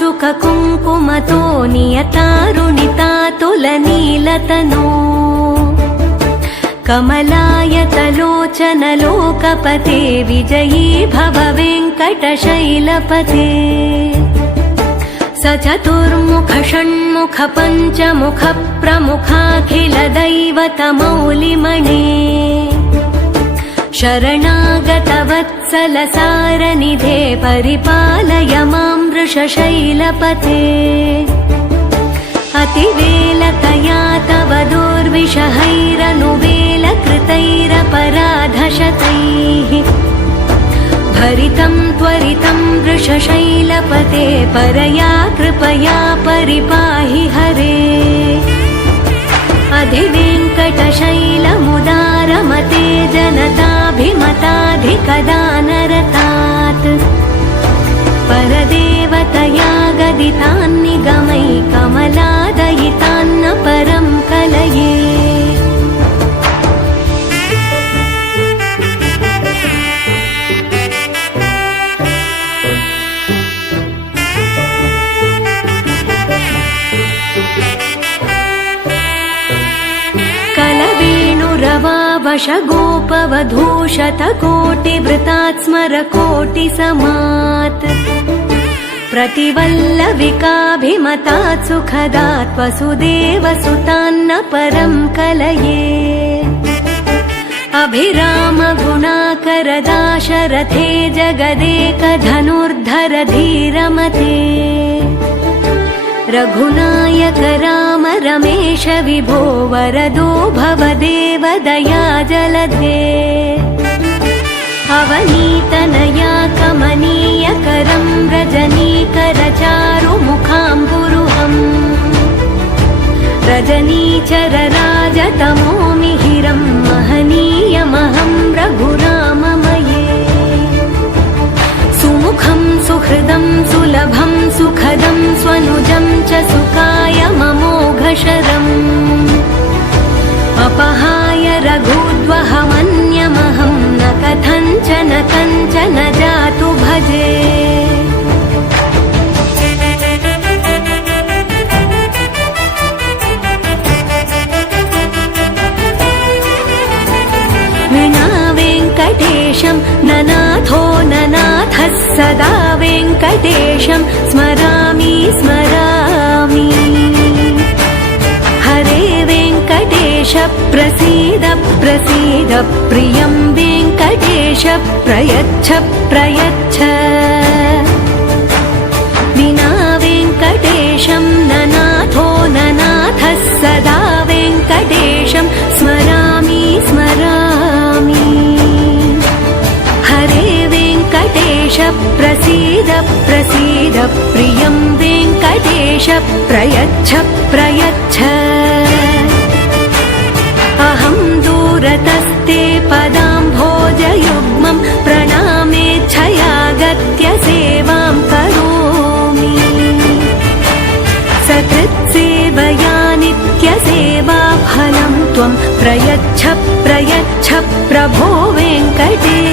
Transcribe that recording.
कुङ्कुमतो नियतारुणितातुलनीलतनो कमलायतलोचनलोकपते विजयी भव वेङ्कटशैलपते स चतुर्मुख षण्मुख पञ्चमुख प्रमुखाखिल दैवतमौलिमणे शरणागत वत्सल सारनिधे परिपालय मां वृषशैलपते अतिवेलतया तव दुर्विषहैरनुवेलकृतैरपराधशतैः भरितं त्वरितं वृषशैलपते परया कृपया परिपाहि हरे अधिवेङ्कटशैलमुदारमते जनताभिमताधिकदानरतात् परदेवतया गदितान्निगमै कमलादयितान्न परं कलये कलवेणुरवावशगोपवधूशतकोटिवृतात् स्मरकोटिसमात् प्रतिवल्लविकाभिमतात् सुखदात् वसुदेवसुतान्न परं कलये अभिरामगुणाकरदाशरथे जगदेकधनुर्धर धीरमते रघुनायक राम रमेश विभो वरदो भवदेव दया जलधे अवनीतनया कमनीयकरं रजनीकर चारुमुखाम्बुरुहम् रजनीचर राजतमो मिहिरं महनीयमहं रघुराममये सुमुखं सुहृदं सुलभं सुखदं स्वनुजं च सुखाय ममोघशरम् अपहाय रघुद्वहमन्यमहं न कथञ्चन जातु भजे विना वेङ्कटेशं ननाथो ननाथः सदा वेङ्कटेशं स्मरामि स्मरामि हरे वेङ्कटेश प्रसीद प्रसीद प्रियं वेङ्कटेश प्रयच्छ प्रयच्छ विना वेङ्कटेशं ननाथो ननाथः सदा वेङ्कटेशं स्मरामि स्मरामि हरे वेङ्कटेश प्रसीद प्रसीद प्रियं वेङ्कटेश प्रयच्छ प्रयच्छ अहं दूरतस्ते पदाम्भोजयुग्मं प्रणामेच्छयागत्य सेवां करोमि सकृत्सेवया नित्यसेवाफलं त्वं प्रयच्छ प्रयच्छ प्रभो वेङ्कटे।